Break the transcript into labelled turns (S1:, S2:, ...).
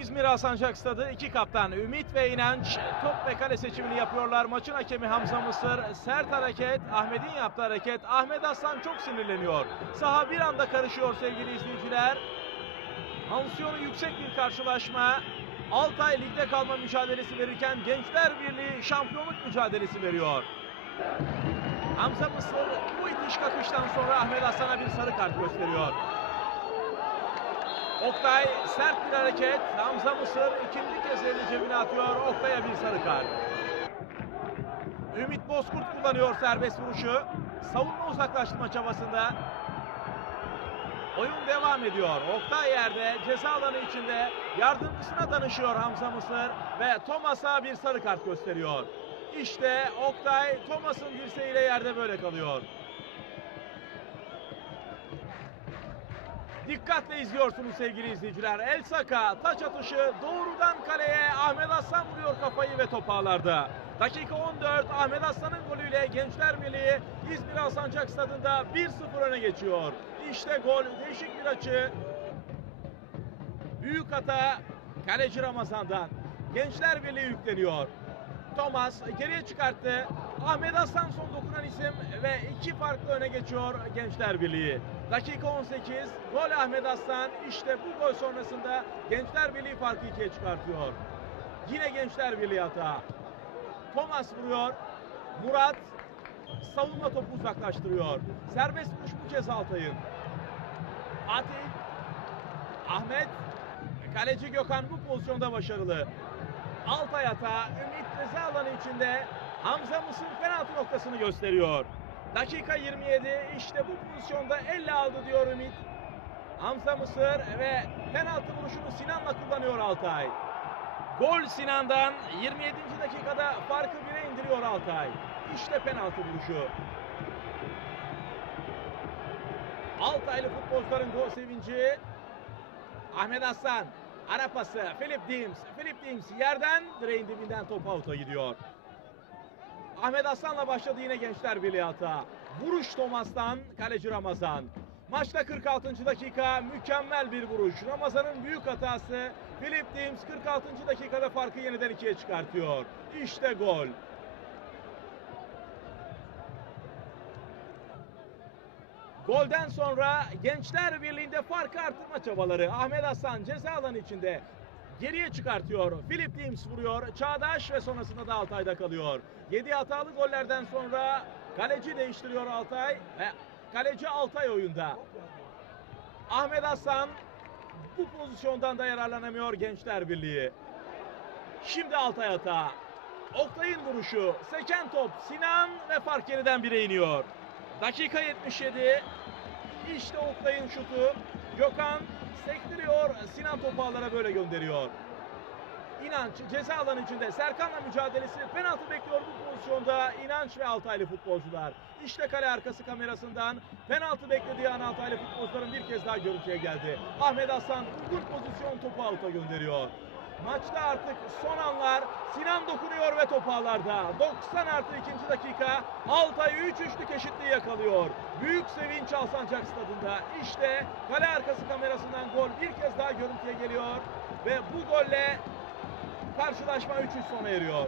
S1: İzmir Alsancak Stadı iki kaptan Ümit ve İnanç top ve kale seçimini yapıyorlar. Maçın hakemi Hamza Mısır. Sert hareket, Ahmet'in yaptığı hareket. Ahmet Aslan çok sinirleniyor. Saha bir anda karışıyor sevgili izleyiciler. Tansiyonu yüksek bir karşılaşma. Altay ligde kalma mücadelesi verirken Gençler Birliği şampiyonluk mücadelesi veriyor. Hamza Mısır bu itiş kakıştan sonra Ahmet Aslan'a bir sarı kart gösteriyor. Oktay sert bir hareket. Hamza Mısır ikinci kez elini cebine atıyor. Oktay'a bir sarı kart. Ümit Bozkurt kullanıyor serbest vuruşu. Savunma uzaklaştırma çabasında. Oyun devam ediyor. Oktay yerde ceza alanı içinde yardımcısına danışıyor Hamza Mısır ve Thomas'a bir sarı kart gösteriyor. İşte Oktay Thomas'ın dirseğiyle yerde böyle kalıyor. Dikkatle izliyorsunuz sevgili izleyiciler. El Saka taç atışı doğrudan kaleye Ahmet Aslan vuruyor kafayı ve top ağlarda. Dakika 14 Ahmet Aslan'ın golüyle Gençler Birliği İzmir Alsancak Stadı'nda 1-0 öne geçiyor. İşte gol değişik bir açı. Büyük hata kaleci Ramazan'dan. Gençler Birliği yükleniyor. Thomas geriye çıkarttı. Ahmet Aslan son dokunan isim ve iki farklı öne geçiyor Gençler Birliği. Dakika 18 gol Ahmet Aslan işte bu gol sonrasında Gençler Birliği farkı ikiye çıkartıyor. Yine Gençler Birliği hata. Thomas vuruyor. Murat savunma topu uzaklaştırıyor. Serbest vuruş bu kez Altay'ın. Fatih Ahmet kaleci Gökhan bu pozisyonda başarılı. Altay hata Ümit ceza alanı içinde Hamza Mısır penaltı noktasını gösteriyor. Dakika 27 işte bu pozisyonda elle aldı diyor Ümit. Hamza Mısır ve penaltı vuruşunu Sinan'la kullanıyor Altay. Gol Sinan'dan 27. dakikada farkı 1'e indiriyor Altay. İşte penaltı vuruşu. Altaylı futbolcuların gol sevinci. Ahmet Aslan ara pası Philip Dims. Philip Dims yerden direğin dibinden top out'a gidiyor. Ahmet Aslan'la başladı yine Gençler Birliği hata. Vuruş Thomas'tan kaleci Ramazan. Maçta 46. dakika mükemmel bir vuruş. Ramazan'ın büyük hatası. Philip Dims 46. dakikada farkı yeniden ikiye çıkartıyor. İşte gol. Golden sonra Gençler Birliği'nde farkı artırma çabaları. Ahmet Hasan ceza alanı içinde geriye çıkartıyor. Philip Dims vuruyor. Çağdaş ve sonrasında da Altay'da kalıyor. 7 hatalı gollerden sonra kaleci değiştiriyor Altay ve kaleci Altay oyunda. Ahmet Hasan bu pozisyondan da yararlanamıyor Gençler Birliği. Şimdi Altay hata. Oktay'ın vuruşu. Seken top Sinan ve fark yeniden bire iniyor. Dakika 77. İşte Oktay'ın şutu. Gökhan sektiriyor. Sinan topu ağlara böyle gönderiyor. İnanç ceza alanı içinde Serkan'la mücadelesi penaltı bekliyor bu pozisyonda İnanç ve Altaylı futbolcular. İşte kale arkası kamerasından penaltı beklediği an Altaylı futbolcuların bir kez daha görüntüye geldi. Ahmet Aslan uygun pozisyon topu alta gönderiyor. Maçta artık son anlar Sinan dokunuyor ve top ağlarda. 90 artı 2. dakika Altay 3-3'lük eşitliği yakalıyor. Büyük sevinç Alsancak stadında. İşte kale arkası kamerasından gol bir kez daha görüntüye geliyor. Ve bu golle karşılaşma 3-3 sona eriyor.